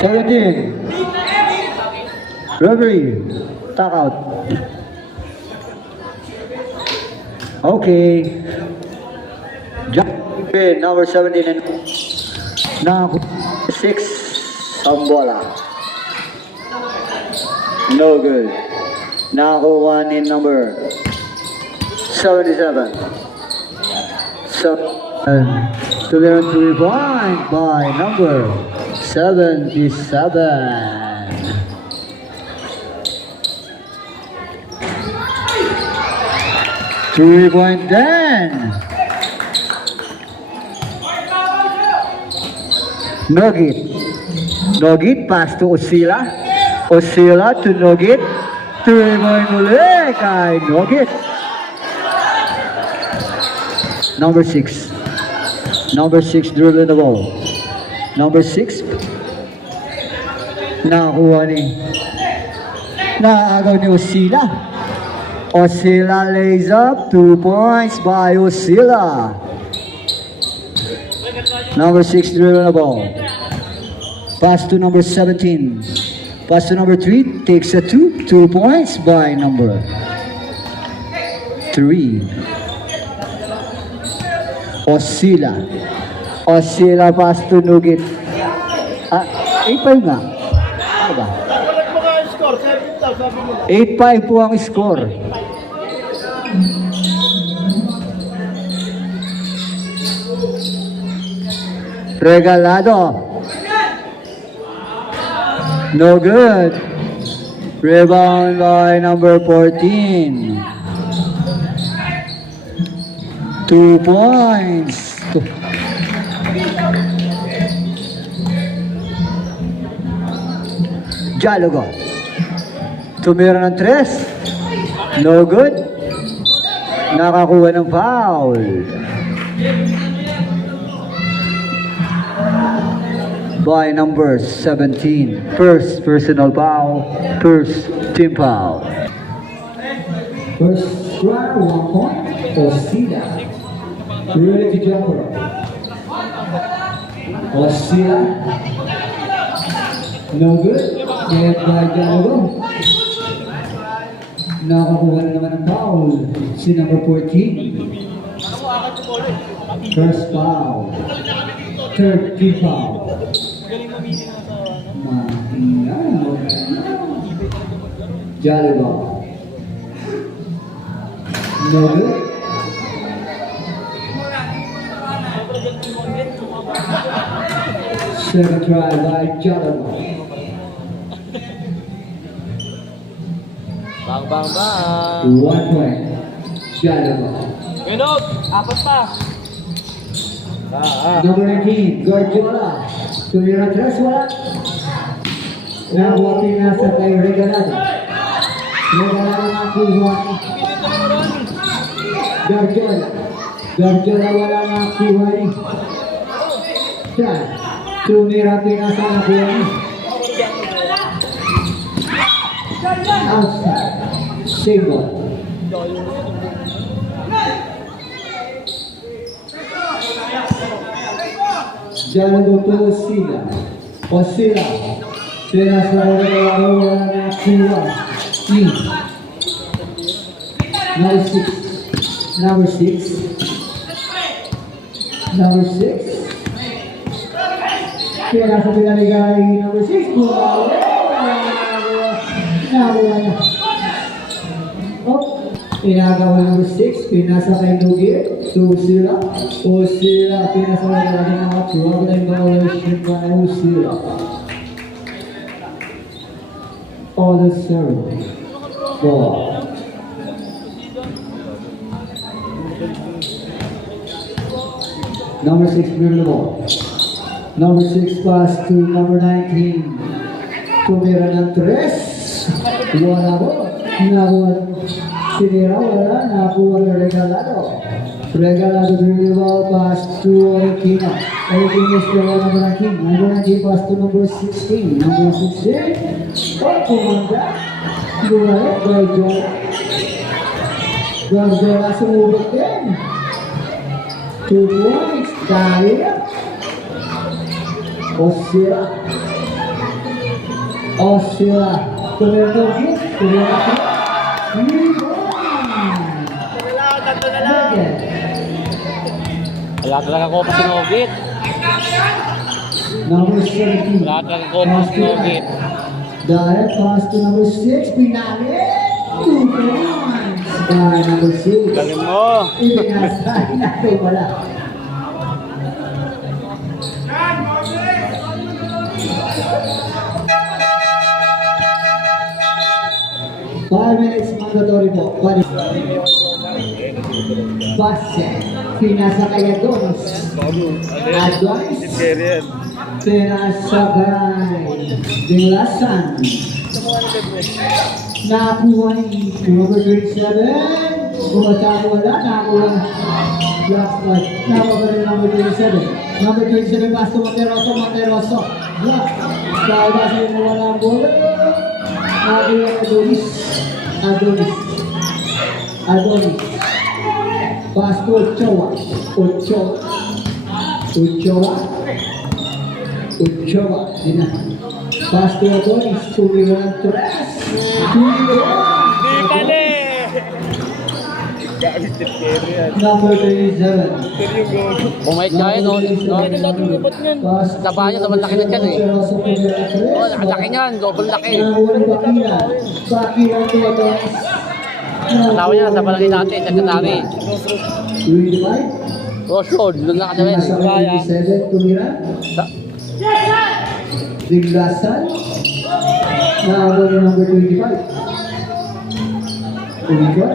17. Referee, tag out. Okay. Jump in, number 17 and now 6 ang bola. No good. Nakakuha in number 77. So, to be on 3 point by number 77. 3-point then. Nogit. Nogit pass to Osila. Osila to Nogit. 3-point muli kay Nogit. Number 6. Number 6 dribbling the ball. Number 6. Nakakuha ni. Naagaw ni Osila. Osila lays up 2 points by Osila. Number 6 dribbling the ball. Pass to number 17. Pass to number 3. Takes a 2. 2 points by number 3. Osila. Osila pass to Nugit. 8-5 nga. Ano ba? 8-5 po ang score. Regalado. No good. Rebound by number 14. 2 points. Dialogo. Tumira ng 3. No good. Nakakuha ng foul. By number 17. First personal foul. First team foul. First square, 1 point. Osila. Ready to jump. Osila. No good. Get by Dialogo. Nakakuha na naman ng foul. Si number 14. First foul. Third team foul. Dialogo. No good. Second try by Dialogo. Bang, bang, bang. 1 point. Dialogo. Pinot! Apat pa. Number 19, Guardiola. Tumira 3, wala. Nabuhatin na sa kay Regalado. Regalado na kuha. Guardiola. Guardiola wala na kuha ni. Try. Tumira pinasa na kuha ni. Outside. Single. Dialogo to Osila. Osila. Pinasa na wala na kuha ni. Number 6. Number 6. Number 6. Pinasa pinanigay number 6. Oh, pinagawa number 6. Pinasa kay Nugir. To Osila. Osila. Pinasa kay natin mga tuwag na yung violation by Osila. All the serve. Ball. Number 6, ball. Number 6 pass to number 19. Tumira ng 3. Wala ko. Nakuha. Sinira, wala. Nakuha ng Regalado. Regalado dribble pass to Orikina. Orikina is the one number 19. Number 19 pass to number 16. Number 16. Oh, kumanda. Gumalit. Guardiola. Guardiola sumubok din. 2 points. Dahil. Osila. Austria. Tumira no hit. Tumira na 3. Again. Wala talaga ko pa sinugit. Number 17. Wala talaga ko pa sinugit. Direct pass to number 6. Pinali. 2 points by number 6. Galing mo. Inasay natin wala. Five minutes mandatory po. Base. Pinasa kay Adonis. Adonis. Pinasa kay Dinglasan. Nakakuha ni number 37. Bumatako wala. Nakakuha last blood. Nakakuha ni number 37. Number 27 pass to Monteroso. Monteroso. Block. Dahil ba sa inyo wala ang bola? Nakakuha Adonis. Adonis. Adonis. Pass to Ochoa. Ochoa. Ochoa. Ochoa. Dina. Pass to Adonis. Tumira ng 3. Di pali. Number 37. Bumait ka eh, no? Taba niya, sobrang laki na dyan eh. Oh, ang laki niyan, sobrang laki. Asawa niya, sa palagi natin, sa katari. 25. Rosod, doon lang kami. Nasa 27, tumira. Diglasan. Nakawal yung number 25. Tumira.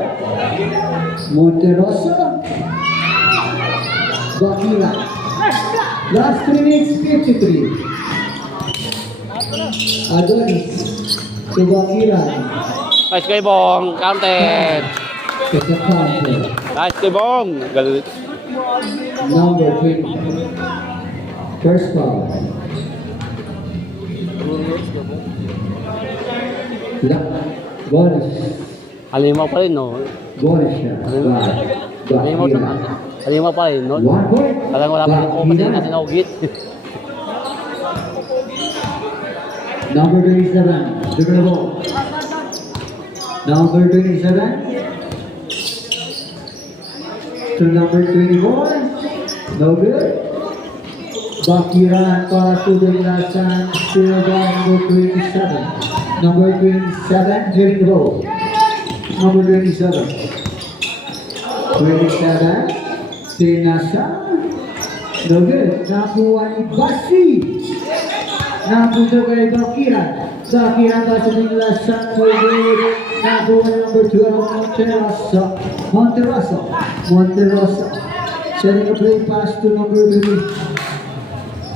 Monteroso. Bakira. Last 3 minutes, 53. Adonis. To Bakira. Nice kay Bong, counted. It's a counter. Nice kay Bong. Galit. Number 20. First foul. Bonus. Halimaw pa rin, no? Bonus siya. Halimaw pa rin, no? 1 point. Talagang wala pa rin ko kasi na sinugit. Number 27. Look at the ball. Number 27. To number 24. No good. Bakira para to the Lasan. Still by number 27. Number 27. Here the ball. Number 27. 27. Pinasa. No good. Nakuha ni Basi. Napunta kay Bakira. Bakira ba sa Lasan. No good. Nakuha ni number 12. Monteroso. Monteroso. Monteroso. Setting a play pass to number 3.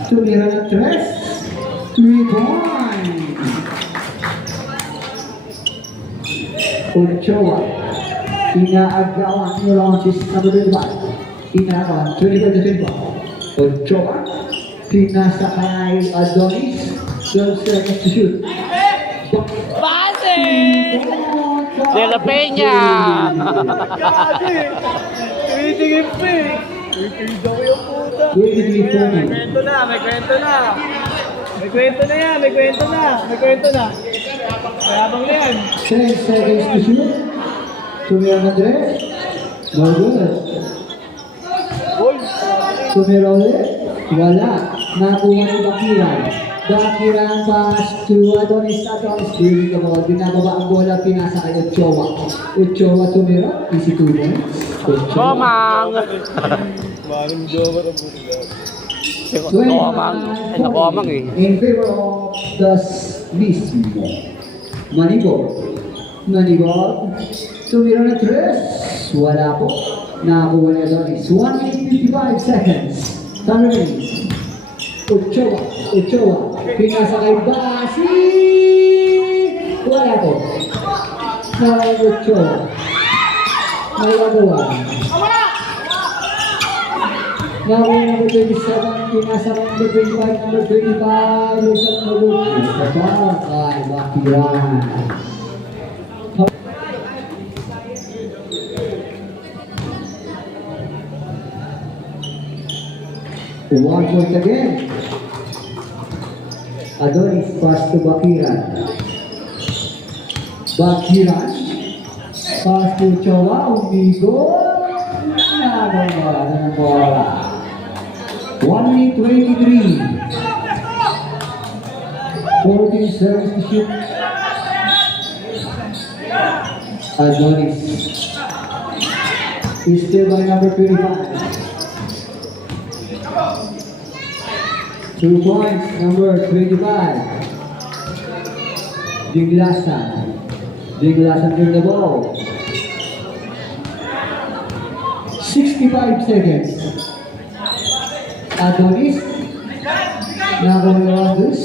Tumira ng 3. 3 points. Ochoa. Inaagawan ni Launches number 25. Inaagawan. 25 to 25. Ochoa. Pinasa kay Adonis. 12 seconds to shoot. Base! De La Peña! Tumitingin pa eh. Tumitingin ako yung puta. 23 Kwento na, may kwento na. May kwento na yan, may kwento na. May kwento na. Mayabang na yan. 10 seconds to shoot. Tumira ng 3. No good. Goal. Tumira ulit. Wala. Nakuha ni Bakiran. Bakiran pass to Adonis. Adonis. During the ball. Binababa ang bola. Pinasa kay Ochoa. Ochoa tumira. Easy 2 points. Ochoa. Komang! Maring jowa ng buta. Komang. Ay, nakomang eh. In favor of the mismo. Manibor. Manibor. Tumira na 3. Wala po. Nakakuha ni Adonis. 1 minute 55 seconds. Time remaining. Ochoa. Ochoa. Pinasa kay Basi. Wala po. Kay Ochoa. Nalagawa. Nakakuha number 27. Pinasa kay number 25. Number 25. Isang number 2. Kaya kay Bakiran. 1 point again. Adonis, pass to Bakiran. Bakiran, pass to Chowa, umigo. Nagawa na ng bola. 1 minute 23. 14 serves to shoot. Adonis is still by number 25. 2 points, number 25. Diglasan. Diglasan turn the ball. 65 seconds. Adonis. Nagoyondos.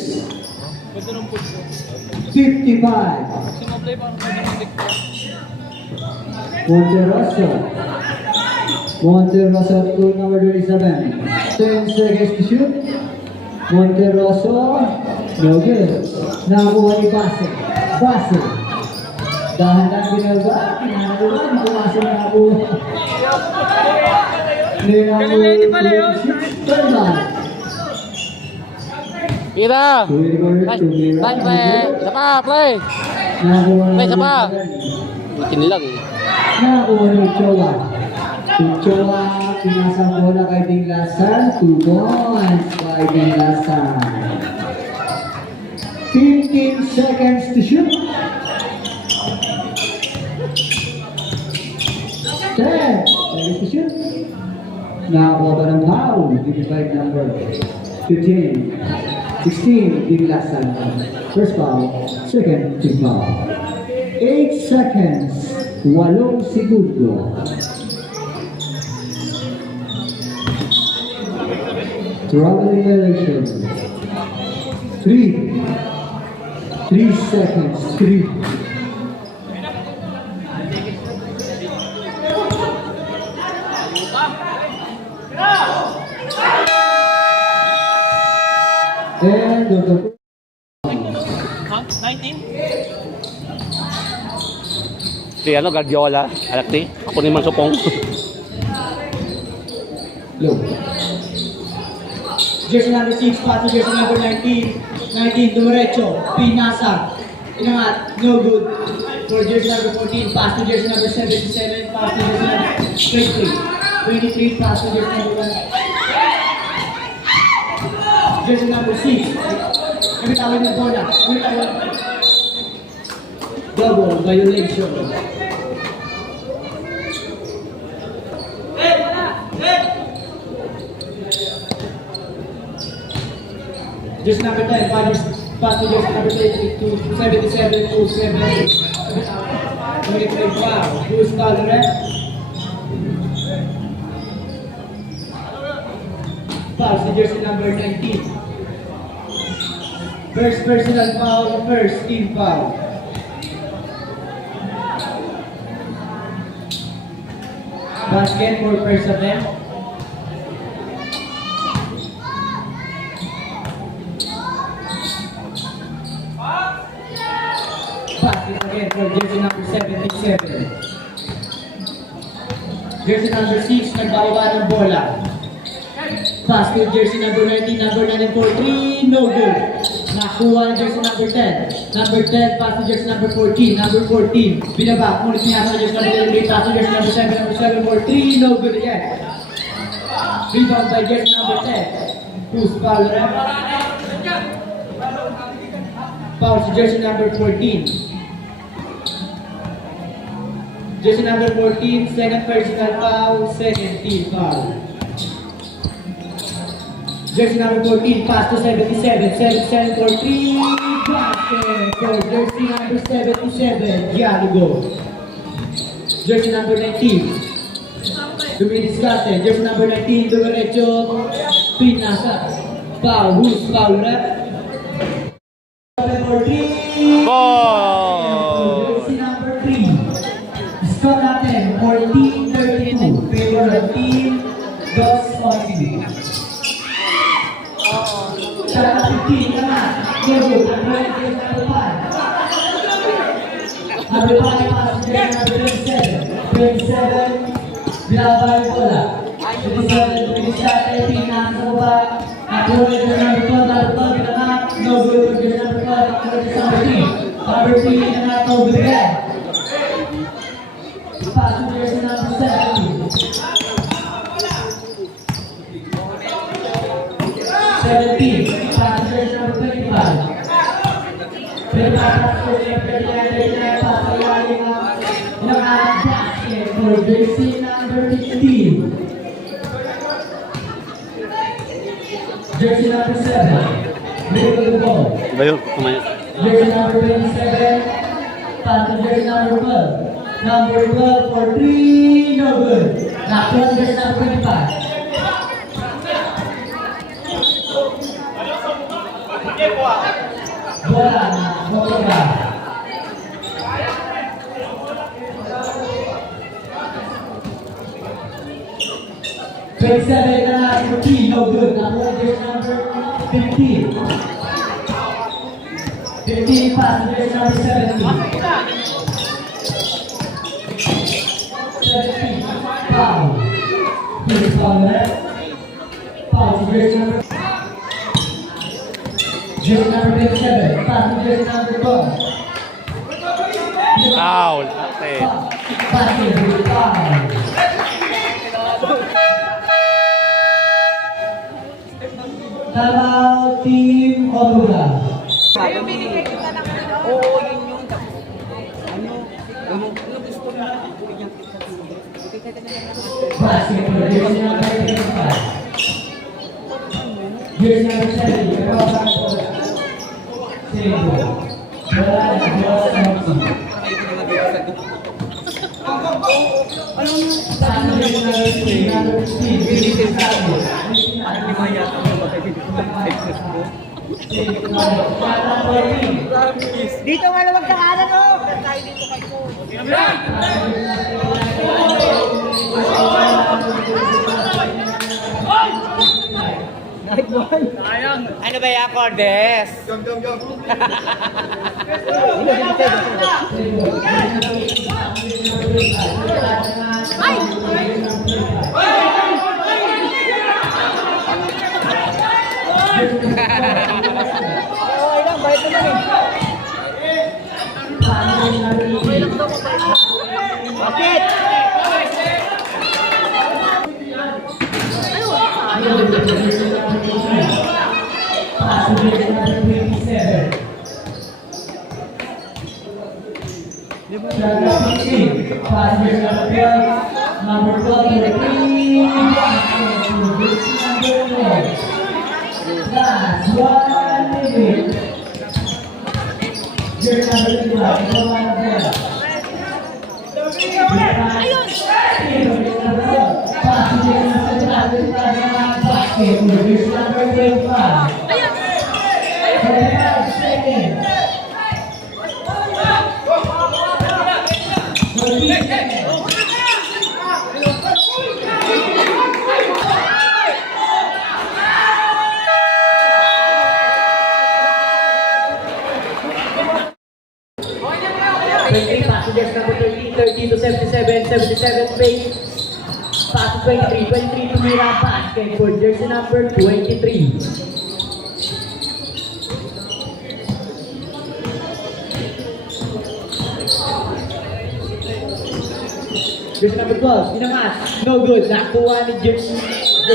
55. Monteroso. Monteroso to number 27. 10 seconds to shoot. Monteroso. No good. Nakuha ni Base. Base. Dahan-dahan binalba. Pinagawa. Pumasok na ako. Galileo pala yun. Pira! Play, play! Isa pa, play! Play, isa pa! Bukin lang eh. Nakuha ni Uchoa. Uchoa, pinasang bola kay Diglasan. 2 points kay Diglasan. 15 seconds to shoot. 10 seconds to shoot. Nakakuha ba ng foul? 55 number 15. 16, Diglasan. First foul, second team foul. 8 seconds, 8 segundo. Traveling violation. 3 seconds, 3. And the Si ano, Guardiola, alakti. Ako naman supong. low. Jersey number 6, pass to jersey number 19. 19, dumiretso, pinasa. Inangat, no good. For jersey number 14, pass to jersey number 77, pass to jersey number 23. 23, pass to jersey number 1. Jersey number 6. Nabitawan ng bola. Nabitawan. Double violation. Jersey number 10, pass to jersey number 77, 27. Wow, who's foul, ref? Foul to jersey number 19. First personal foul, first team foul. Basket for personnel. Basket again for jersey number 77. Jersey number 6, nagbababa ng bola. Pass to jersey number 19, number 9 for 3, no good. Nakuha ng jersey number 10. Number 10, pass to jersey number 14. Number 14, binaba. Ngunit pinasa jersey number 11, pass to jersey number 7. Number 7 for 3, no good again. Rebound by jersey number 10. Who's foul, ref? Foul to jersey number 14. Jersey number 14, second personal foul, second team foul. Jersey number 14, pass to 77, 77 for 3, basket for jersey number 77, Dialogo. Jersey number 19, Duminiscate, jersey number 19, Dumirecho, Pinasa. Foul, who's foul, ref? For 3, Ball! jersey number 3. Score natin, 14-32, favor of team, Dos Oxy. Shot 15 naman. Good. Number 5. Number 5 pass to number 27. 27. Bilaba yung bola. 27. Duminiscate. Pinasa sa baba. Nakuha yung number 12. Number 12. Binangat. no good. Jersey number 12, number 3. Number 3 in and out, no good again. Pass to jersey number 17. 17, pass to jersey number 25. 25, pass to jersey number 39, pass to Yaling basket for jersey number 15. Jersey number 7, middle of the ball. Iba yun, kumain. Jersey number 27, pass to jersey number 12. Number 12 for 3, no good. Knocked on jersey number 25. Bola na Motoga. Twenty-seven na 14, no good. Knocked on jersey number 15. 15 pass to jersey number 17. 17, foul. Here's foul there. Foul to jersey number. Jersey number 27, pass to jersey number 12. Foul. Okay. Basket for foul. Timeout, Team Oruga. Basket for jersey number 25. Jersey number 70, same ball. Bola na bola empty. Dito malamag ka kanan, oh! Tayo dito kay Ko. Ano ba yan, Cordes? Bakit? Number 12, last 1 minute. Jersey number 25, ito mga bola. Pass to jersey number 25, basket for jersey number 25. 45 seconds. 40 seconds. Passengers number 13, 13 to 77, 77 pace. Pass to 23, 23 to Mira, basket for jersey number 23. Jersey number 12, Inamas, no good. Nakuha ni jersey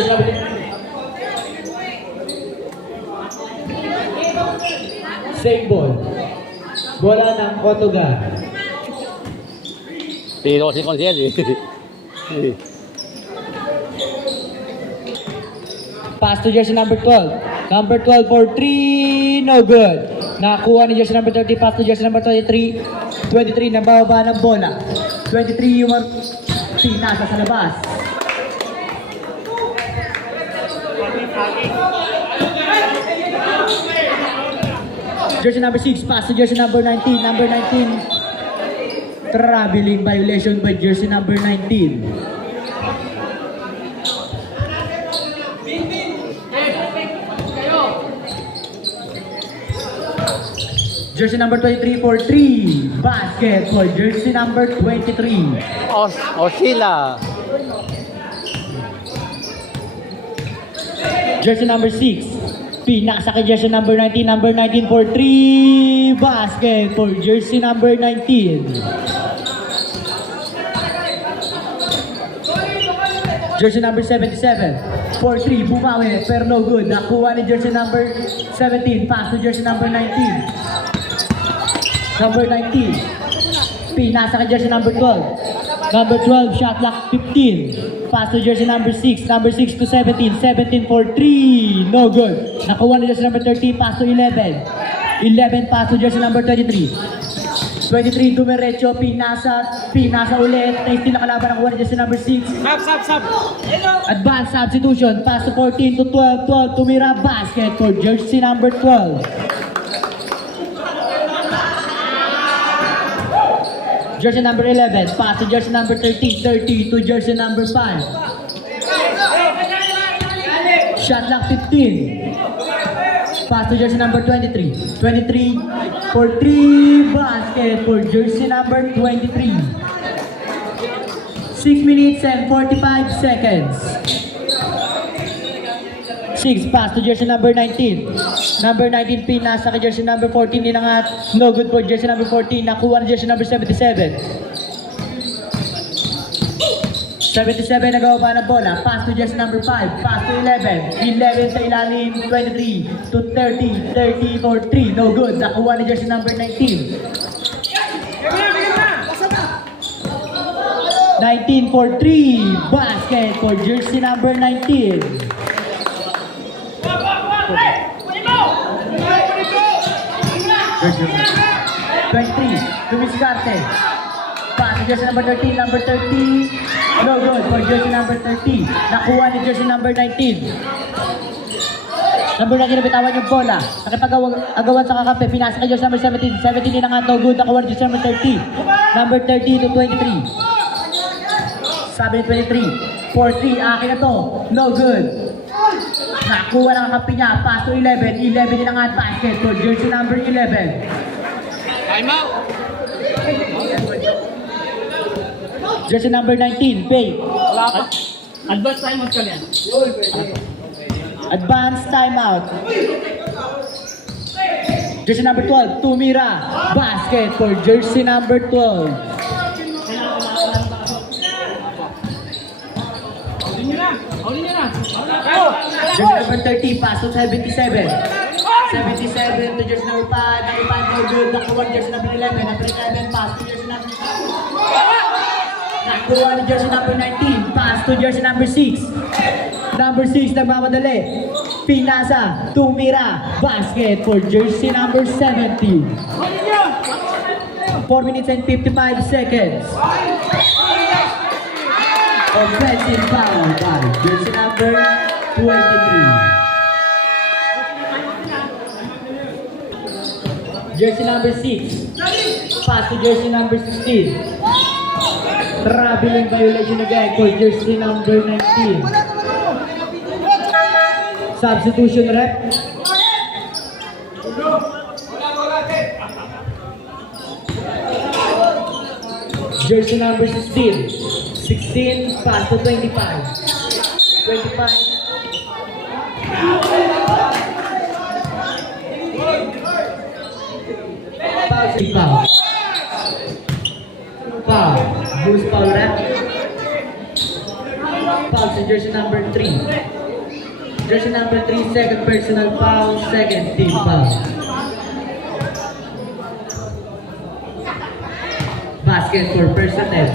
number 23. Same ball. Bola ng Otoga. Tiro si Consiel eh. Pass to jersey number 12. Number 12 for 3, no good. Nakuha ni jersey number 30, pass to jersey number 23. 23, nababa ng bola. 23 yung nasa sa labas. Jersey number 6, pass to jersey number 19. Number 19, traveling violation by jersey number 19. Jersey number 23 for 3. Basket for jersey number 23. Oscilla. Jersey number 6. Pinasa kay jersey number 19 for 3. Basket for jersey number 19. Jersey number 77 for 3. Bumawi pero no good. Nakuha ni jersey number 17. Pass to jersey number 19. Number 19. Pinasa kay jersey number 12. Number 12, shot clock 15. Pass to jersey number 6. Number 6 to 17. 17 for 3. No good. Nakuha ni jersey number 13. Pass to 11. 11 pass to jersey number 23. 23 dumiretso. Pinasa ulit. Nice din nakalaban. Nakuha ni jersey number 6. Sub. Advanced substitution. Pass to 14 to 12. 12 tumira. Basket for jersey number 12. Jersey number 11, pass to jersey number 13, 30 to jersey number 5. Shot clock 15. Pass to jersey number 23. 23 for 3, basket for jersey number 23. 6 minutes and 45 seconds. 6, pass to jersey number 19. Number 19, pinasa kay jersey number 14, ninangat. No good for jersey number 14. Nakuha ni jersey number 77. 77, nagawa pa ng bola. Pass to jersey number 5. Pass to 11. 11 sa ilalim. 23 to 30. 30 for 3. No good. Nakuha ni jersey number 19. 19 for 3. Basket for jersey number 19. 23, Dumiscarte. Pass to jersey number 13, number 30. No good for jersey number 30. Nakuha ni jersey number 19. Number 19, nabitawan yung bola. Nakipag-agawan sa kakampi. Pinasa kay jersey number 17. 17 din nga, no good. Nakuha ni jersey number 30. Number 30 to 23. Sabi ni 23. 4-3, akin na to. No good. Nakuha ng kakampi niya. Pass to 11. 11 din nga, basket for jersey number 11. Time out! Jersey number 19, Pay. Advance time out ka niyan. Advanced timeout. Jersey number 12, Tumira. Basket for jersey number 12. Huli niya na! Jersey number 30, pass to 77. 77 to jersey number 5. Number 5, no good. Nakuha ni jersey number 11. Number 11, pass to jersey number 6. Nakuha ni jersey number 19. Pass to jersey number 6. Number 6, nagmamadali. Pinasa, Tumira. Basket for jersey number 70. 4 minutes and 55 seconds. Offensive foul by jersey number 23. Jersey number 6. Pass to jersey number 16. Traveling violation again for jersey number 19. Substitution rep. Jersey number 16. 16, pass to 25. 25. Foul. Foul. Bruce foul rep. Foul sa jersey number 3. Jersey number 3, second personal foul, second team foul. Basket for personnel.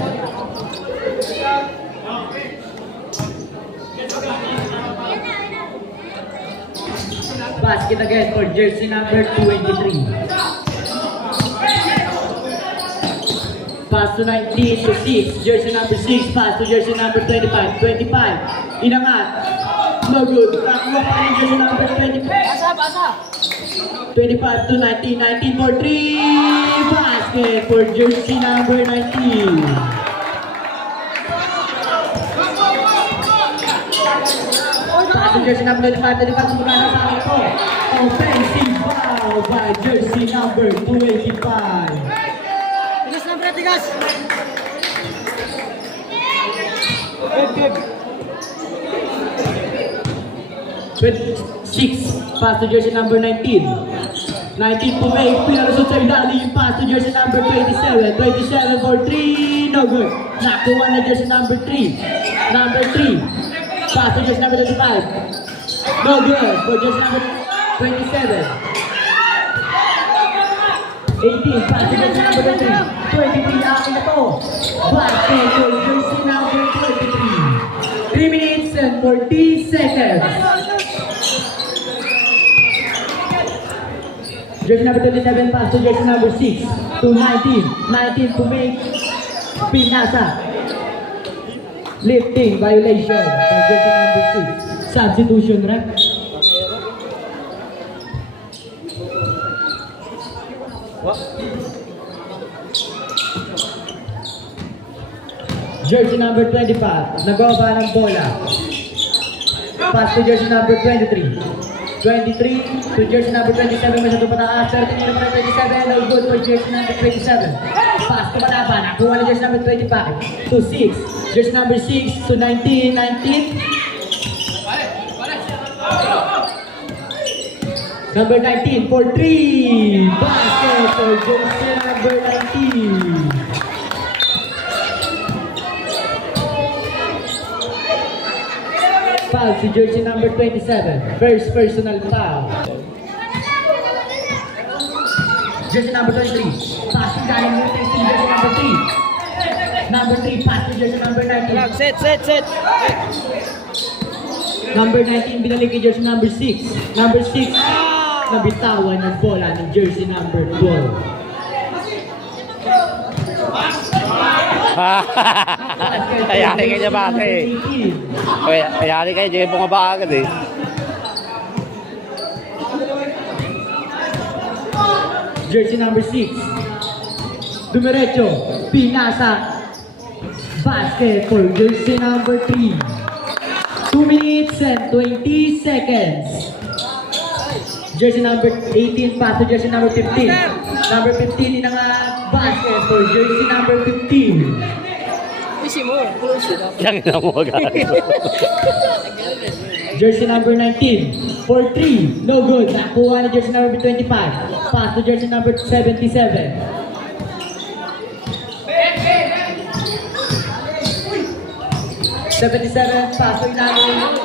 Basket again for jersey number 23. Pass to 19 to 6. Jersey number 6. Pass to jersey number 25. 25. Inangat. No good. Nakuha pa rin jersey number 25. Basa. 25 to 19. 19 for 3. Basket for jersey number 19. Pass to jersey number 25. 25 muna sa akin po. Offensive foul by jersey number 25. Tigas na, Brad, tigas. 26. pass to jersey number 19. 19 Pumay, pinalusot sa ilalim, pass to jersey number 27. 27 for 3, no good. Nakuha na jersey number 3. Number 3, pass to jersey number 25. No good for jersey number 27. 18, pass to jersey number 23. 23, akin na to. Basket for jersey number 23. 3 minutes and 40 seconds. Jersey number 27, pass to jersey number 6. To 19. 19 to make Pinasa. Lifting violation for jersey number 6. Substitution, ref. Jersey number 25, nagawa ng bola. Pass to jersey number 23. 23 to jersey number 27, masyado pataas. 13 number 27, no good for jersey number 27. Pass to Manaba, nakuha ni jersey number 25 to 6. Jersey number 6 to 19. 19. Number 19 for 3. Basket for jersey number 19. Foul si jersey number 27. First personal foul. Jersey number 23. Passing galing mo si jersey number 3. Number 3, pass to jersey number 19. Set. Number 19, binalik kay jersey number 6. Number 6, nabitawan ng bola ng jersey number 12. Ayari ka niya ba eh. Ayari kayo, di bumaba agad eh. Jersey number 6. Dumiretso, Pinasa. Basket for jersey number 3. 2 minutes and 20 seconds. Jersey number 18, pass to jersey number 15. Number 15, inangat basket for jersey number 15. Yang na mo agad. Jersey number 19, for 3, no good. Nakuha na jersey number 25. Pass to jersey number 77. 77, pass to ilalim.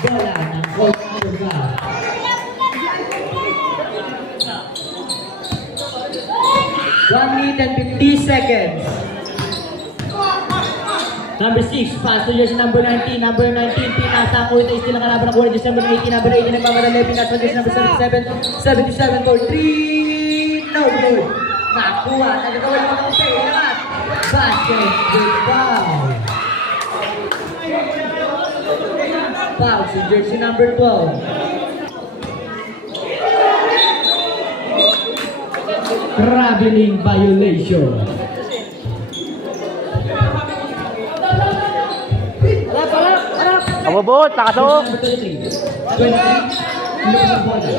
Bola ng coach number 5. One minute and 50 seconds. Number 6, pass to jersey number 19. Number 19, Pinasa. Ang ulit still ang kalaban ng jersey number 18. Number 18, nagmamadali. Pinasa jersey number 77. 77 for 3. No good. Nakuha. Nagagawa naman ang say. Lahat. Basket. Good foul. Foul si jersey number 12. Traveling violation. Abobot, nakasok. Number 23. 23. Look at bola.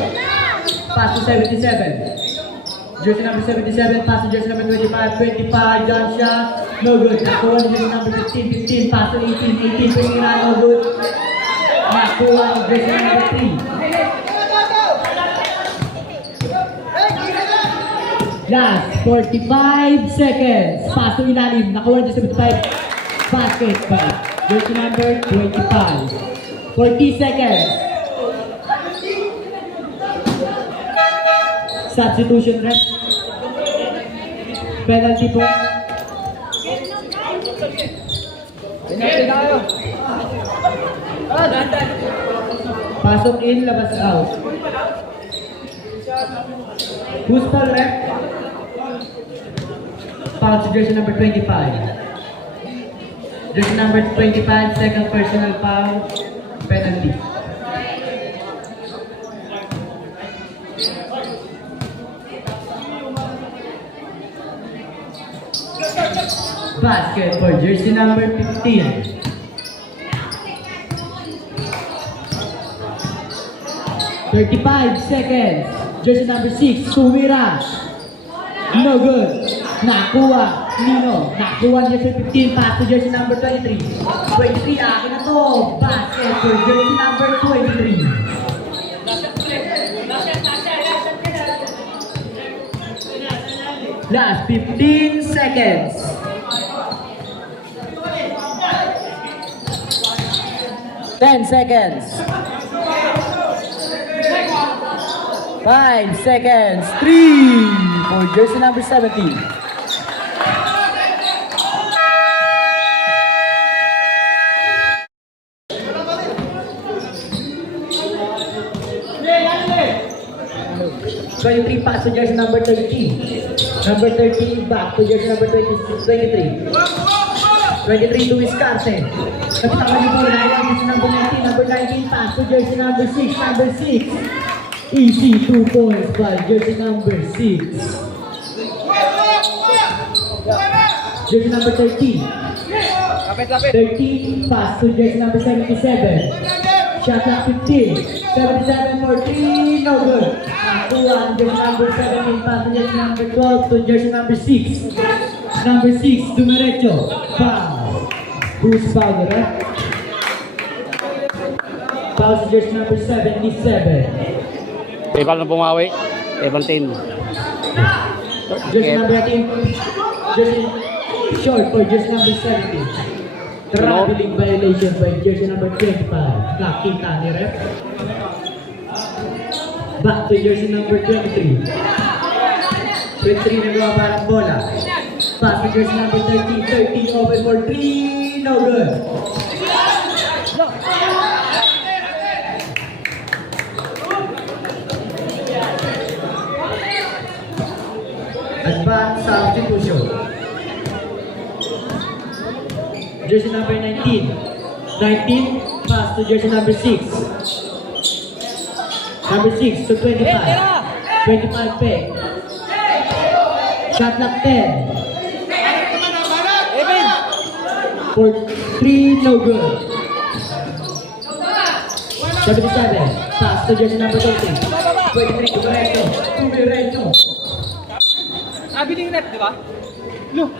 Pass to 77. Jersey number 77. Pass to jersey number 25. 25. Jump shot. No good. Nakuha ni jersey number 15. 15. Pass to 18. 18. Pingina. No good. Nakuha ni jersey number 3. Last 45 seconds. Pass to ilalim. Nakuha ni jersey 75. Basket pa. Jersey number 25. 40 seconds. Substitution ref. Penalty po. Pasok in, labas out. Who's foul ref? Foul to jersey number 25. Jersey number 25, second personal foul, penalty. Basket for jersey number 15. "35 seconds. Jersey number 6, Sumira. No good. Nakuha. Nino. Nakuha jersey 15. Pass to jersey number 23. 23, akin na to. Basket for jersey number 23. Last 15 seconds. Ten seconds. 5 seconds. 3 for jersey number 17. Twenty-three pass to jersey number 13. Number 13 back to jersey number 23. 23 to Wisconsin. Kapitangan niyo po na jersey number 19. Number 19 pass to jersey number 6. Number 6. Easy 2 points by jersey number 6. Jersey number 13. 13 pass to jersey number 77. Shot clock 15. 77 for 3. No good. Nakuha ang jersey number 17 pass to jersey number 12 to jersey number 6. Number 6, dumiretso. Foul. Who's foul the ref? Foul to jersey number 77. Paano na bumawi? 17. Jersey number 18. Jersey short for jersey number 17. Traveling violation by jersey number 25. Nakita ni ref. Back to jersey number 23. 23 na gawa parang bola. Pass to jersey number 30. 30 open for 3. No good. Advance substitution. Jersey number 19. 19 pass to jersey number 6. Number 6 to 25. 25 peg. Shot clock 10. For 3, no good. 77. Pass to jersey number 20. 23 to Lorenzo. To Lorenzo. Sabi ni Rep, di ba? Look.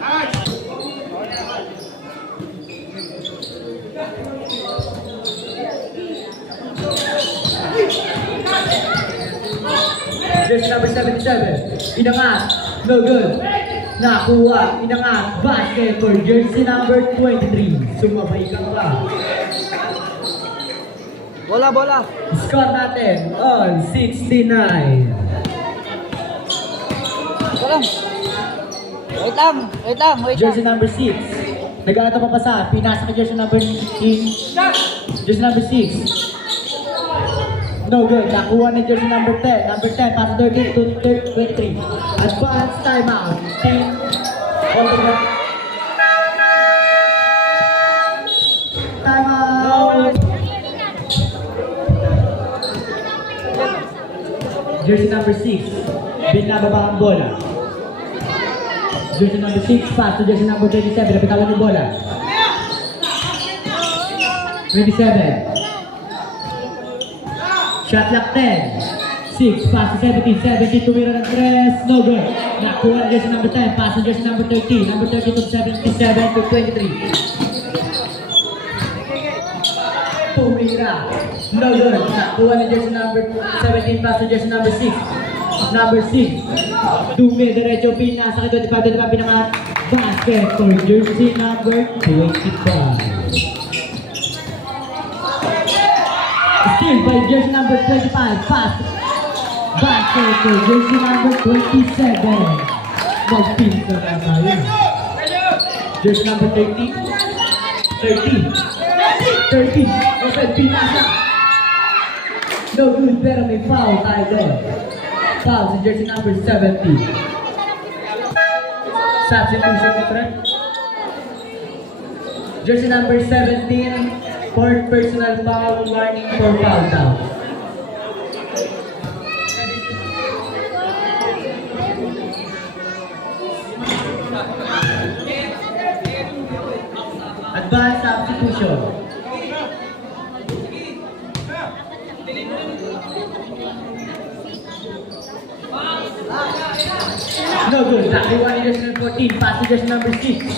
Jersey number 77. Inangat. No good. Nakuha. Inangat. Basket for jersey number 23. Sumabay ka pa. Bola. Score natin on 69. Wait lang. Jersey number 6. Nag-aato pa sa. Pinasa ka jersey number 18. Jersey number 6. No good. Nakuha ni jersey number 10. Number 10. Pass 13 to 23. Advance timeout. Team. Timeout. Jersey number 6. Binababa ang bola. Jersey number 6. Pass to jersey number 27. Napitawan yung bola. 27. Shot clock 10. 6, pass to 17. 17 tumira ng 3. No good. Nakuha ang jersey number 10. Pass to jersey number 13. Number 13 to 77 to 23. Tumira. No good. Nakuha ang jersey number 17. Pass to jersey number 6. Number 6. Dumi, diretso, pinasa ka 25, pinangat. Basket for jersey number 25. Steal by jersey number 25. Pass. Basket for jersey number 27. Magpinsa na tayo. Jersey number 30. 30. 30. Open, pinasa. No good, pero may foul tayo doon. Foul sa jersey number 70. Substitution mo, friend. Jersey number 17. Fourth personal foul, warning for foul down. Advanced substitution. No good. Nakuha ni jersey number 14. Pass to jersey number 6.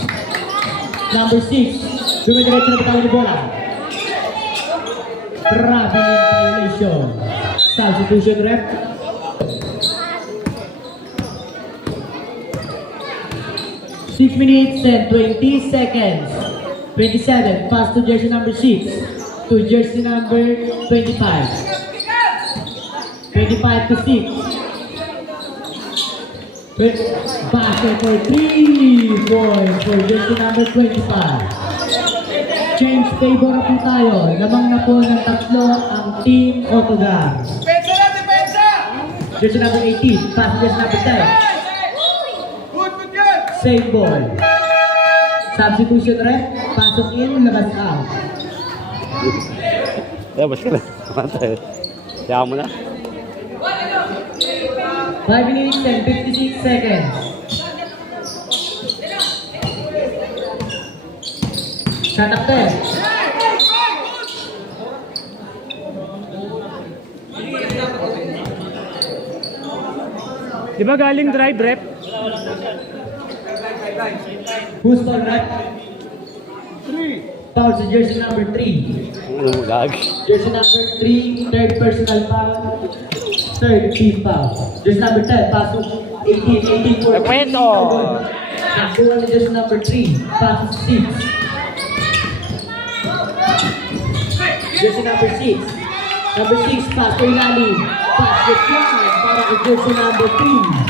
Number 6. Dumidiretso na patawin ni bola. Traveling violation. Substitution ref. 6 minutes and 20 seconds. 27, pass to jersey number 6. To jersey number 25. 25 to 6. Basket for 3 points for jersey number 25. Change favor na po tayo. Lamang na po ng tatlo ang Team Otogar. Depensa na, depensa! Jersey number 18, pass to jersey number 10. Good yan! Same ball. Substitution rep, pasok in, labas out. Labas ka na. Mantay. Kaya mo na. 5 minutes and 56 seconds. Shot up there. Di ba galing drive rep? Who's for rep? Foul sa jersey number 3. Ano mo gag? Jersey number 3, third personal foul. Third team foul. Jersey number 10, pasok 18 for Repeto. Nakuha na jersey number 3, pasok 6. Jersey number 6. Number 6, pass to ilalim. Basket yan para kay jersey number 3.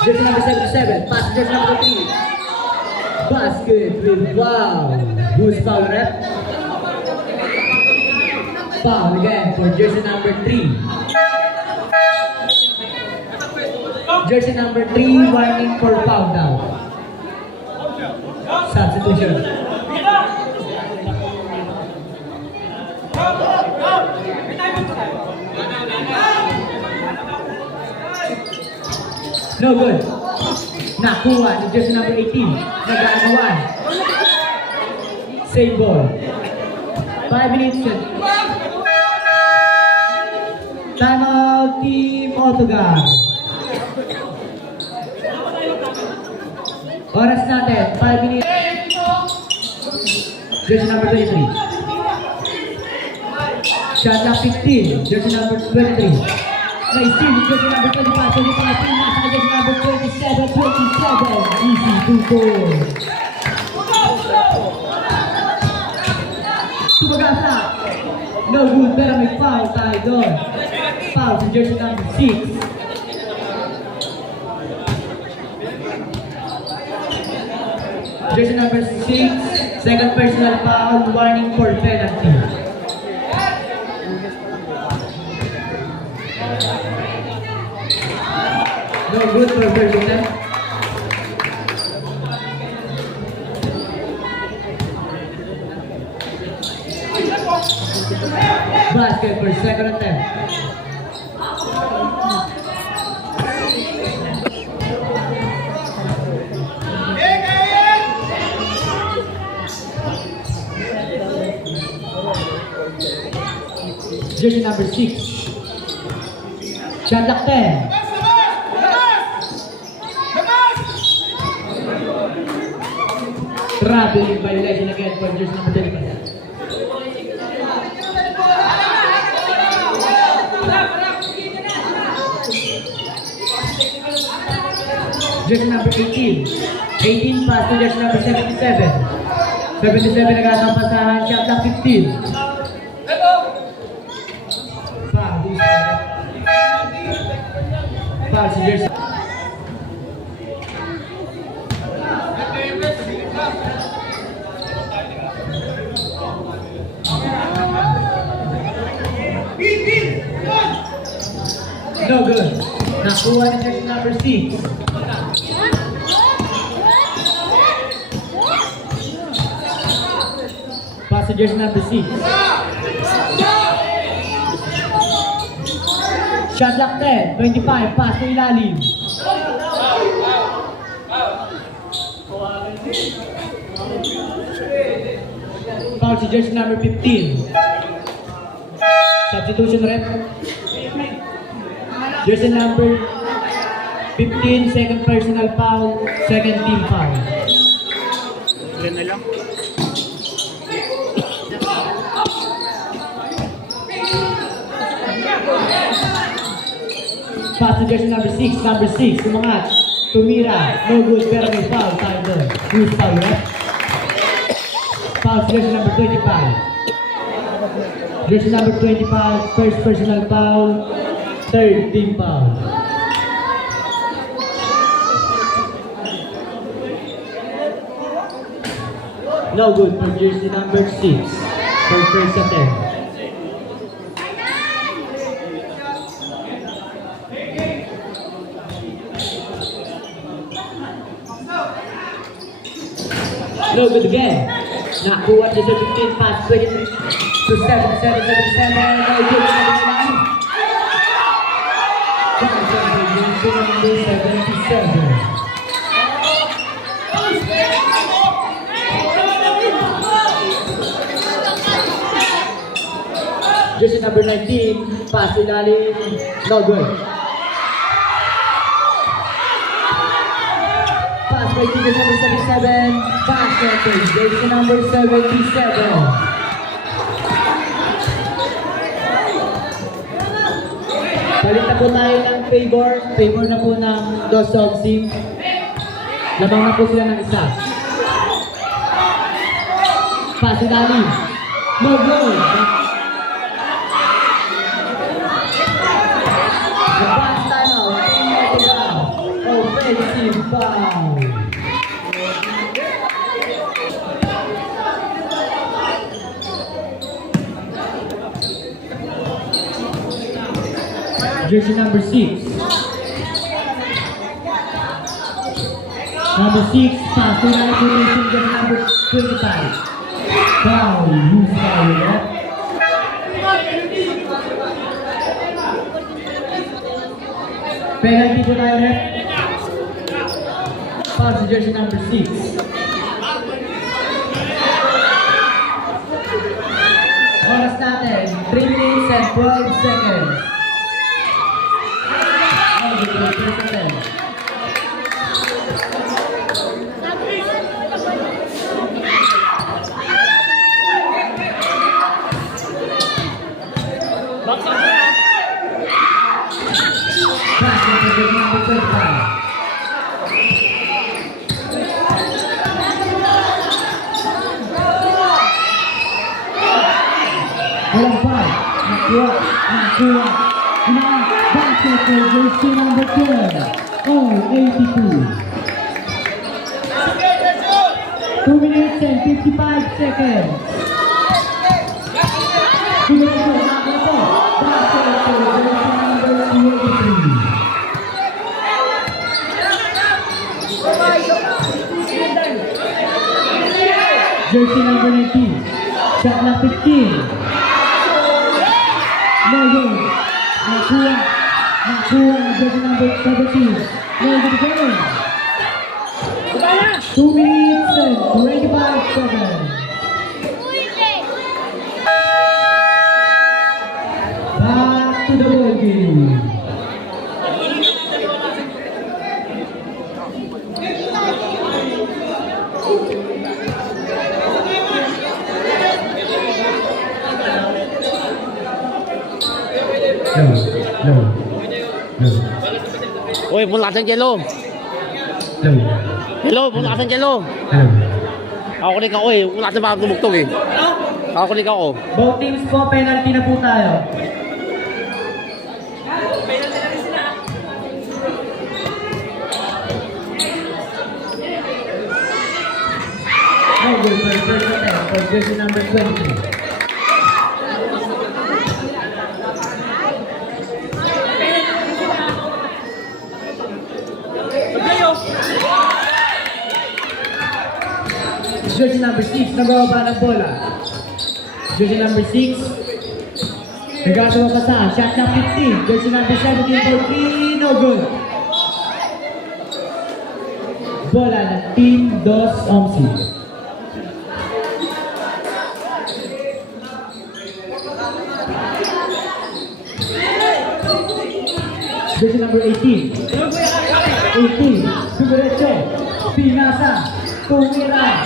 Jersey number 77, pass to jersey number 3. Basket with foul. Who's foul rep? Foul again for jersey number 3. Jersey number 3 warning for foul now. Substitution. No good. Nakuha ni jersey number 18. Nag-aagawan. Same ball. 5 minutes. Timeout Team Otogar. Oras natin, 5 minutes. Jersey number 23. Shot clock 15. Jersey number 23. Nice team, jersey number 25. So dito natin nasa jersey number 27. Easy 2 goals. Tumagasa. No good, pero may foul tayo doon. Foul sa jersey number 6. Jersey number 6, second personal foul, warning for penalty. No good for Ferguson. Basket for second attempt. Jersey number 6. Shot clock 10. Traveling violation again for jersey number 25. Jersey number 18. 18 pass to jersey number 77. 77 nagkakampasahan, shot clock 15. Foul si jersey. No good. Nakuha ni jersey number 6. Pass to jersey number 6. Shot clock 10, 25, pass to ilalim. Foul si jersey number 15. Substitution rep. Jersey number 15, second personal foul, second team foul. Ilan na lang? Pass to jersey number 6. Number 6, tumangat. Tumira. No good, pero may foul tayo doon. Who's foul, right? Foul to jersey number 25. Jersey number 25, first personal foul, third team foul. No good for jersey number 6 for first attempt. No good again. Nakuha jersey 15, pass 23 to 77. No good. Jersey number 77. Jersey number 19, pass ilalim, no good. Pass by jersey number 77, pass center, jersey number 77. Palit na po tayo ng favor na po ng Dos Team. Lamang na po sila ng isa. Pass ilalim, no good. Advance timeout, offensive foul. Jersey number 6. Number 6, pass to line rotation, jersey number 25. Foul, who's foul, right? Penalty po tayo, ref. Foul si jersey number 6. Oras natin, 3 minutes and 12 seconds. Walang foul. Nakuha. Basket for jersey number 12. Oh, 82. 2 minutes and 55 seconds. Basket for jersey number 83. Jersey number 19. Shot na 15. No good. Nakuha. Jersey number 17. No good again. 2 minutes and 25 seconds. Back to the ball game. No. Uy, mula sa yelo. No. Yelo, mula sa yelo. Ako kulik ako eh. Wala sa mga tumugtog eh. Ako kulik ako. Both teams po, penalty na po tayo. No good for first attempt for jersey number 23. Jersey number 6, nagawa ng bola. Jersey number 6, nagagawa pa sa shot na 15. Jersey number 17 for 3, no good. Bola ng Team Dos Omsi. Jersey number 18. 18, Sugarecho, Pinasa, Tumira.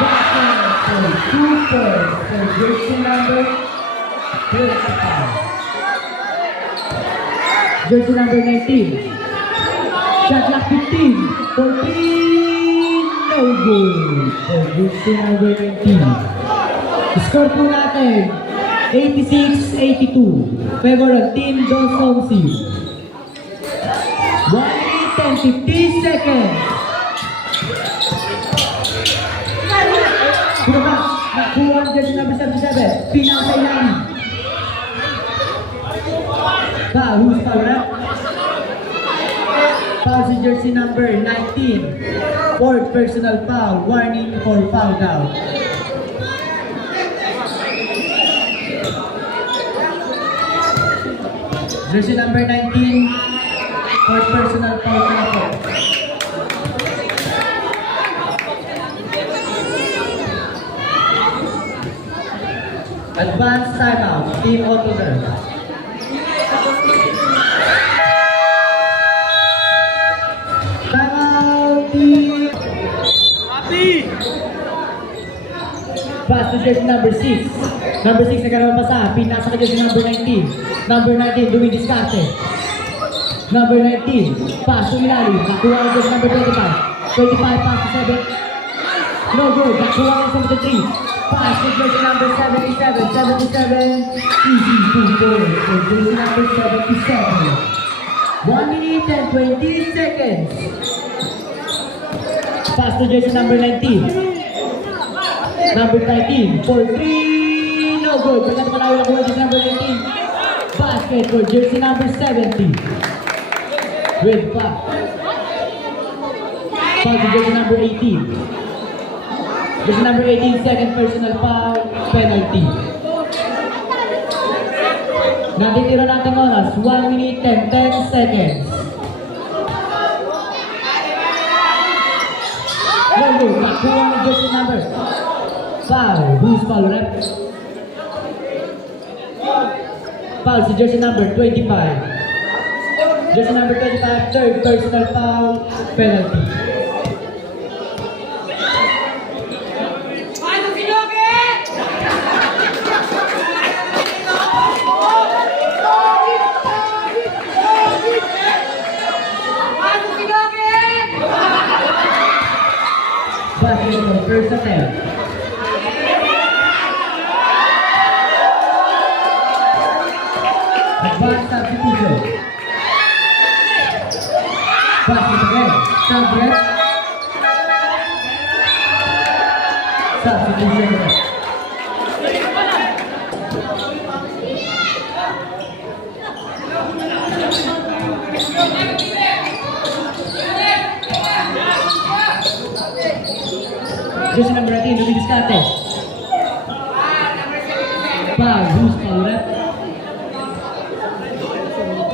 Super for jersey number 35. Jersey number 19. Shot clock 15. 14. No good. For jersey number 19. Score po natin 86-82. Favor of Team Dos Homsi. 1 minute and 50 seconds. Pinaka, nakuha ang jersey number 77. Pinaka ilalim. Foul, who's foul na? Foul si jersey number 19. Fourth personal foul. Warning for foul out. Jersey number 19. Fourth personal foul na po. Advanced timeout. Team Autover. Timeout, team. Pass to jersey number 6. Number 6 nagkaroon pa sa pinasa ka jersey number 19. Number 19, Louis Discarte. Number 19, pass to ilalim. Nakuha ang jersey number 25. 25, pass to 7. No good. Nakuha ang 73. Pass to jersey number 77. 77, easy to go. For jersey number 77. 1 minute and 20 seconds. Pass to jersey number 19. Number 19, for 3, no good. Pagkat malawi na kuha jersey number 19. Basket for jersey number 70. With foul. Foul to jersey number 18. Jersey number 18, second personal foul, penalty. Natitira natin oras, 1 minute and 10 seconds. No good. Nakuha ang jersey number. Foul. Who's foul, rep? Foul si jersey number 25. Jersey number 25, third personal foul, penalty. Basketball, first attempt. Advanced substitution. Basket again. Subject. Substitution. Jersey number 18, Louis Discarte. Foul, who's foul, rep?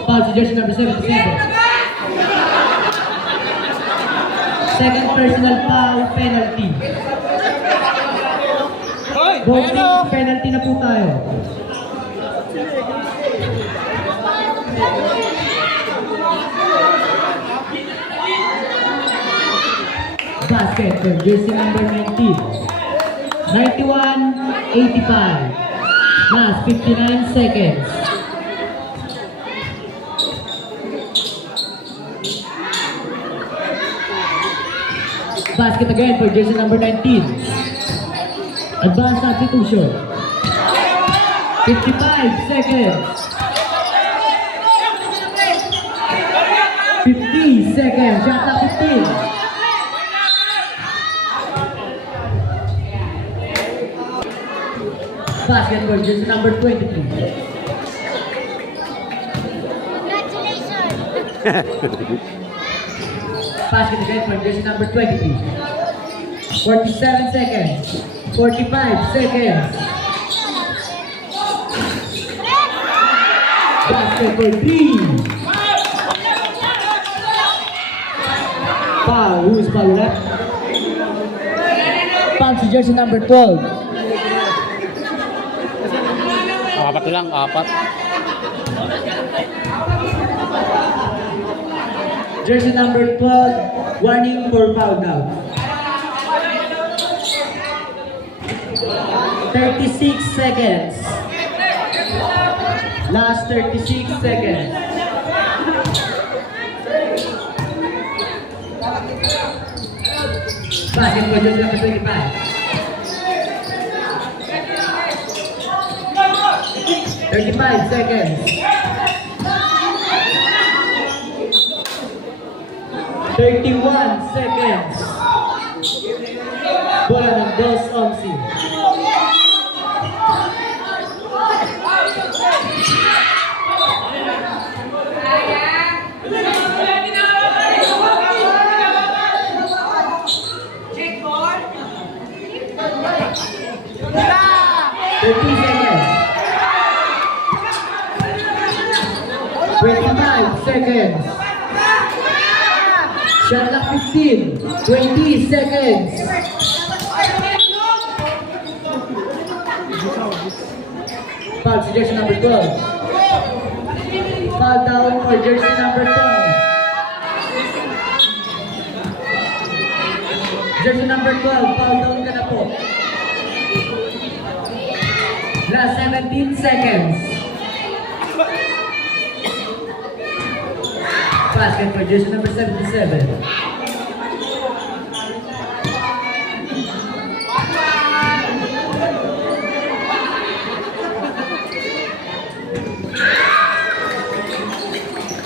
Foul si jersey number 77. Second personal foul, penalty. Voting, penalty na po tayo. Basket for jersey number 19. 91-85. Last 59 seconds. Basket again for jersey number 19. Advanced substitution. 55 seconds. 50 seconds. Shot clock 15. Basket for jersey number 23. Basket again for jersey number 23. 47 seconds. 45 seconds. Basket for 3. Foul. Who's foul left? Foul si jersey number 12. Apat lang, apat. Jersey number 12, warning for foul out. 36 seconds. Last 36 seconds. Basket for jersey number 25. 35 seconds. 31 seconds. Bola ng Dos Omsi. Thirty seconds. 25 seconds. Shot clock 15. 20 seconds. Foul si jersey number 12. Foul down for jersey number 12. Jersey number 12, foul down ka na po. Last 17 seconds. Basket for jersey number 77.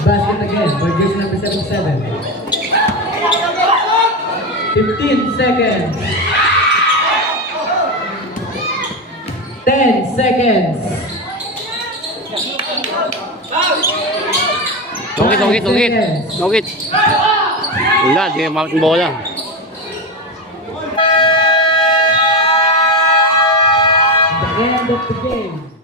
Basket again for jersey number 77. 15 seconds. 10 seconds. Nugit. Wala, di ka mapit ng bola. The end of the game.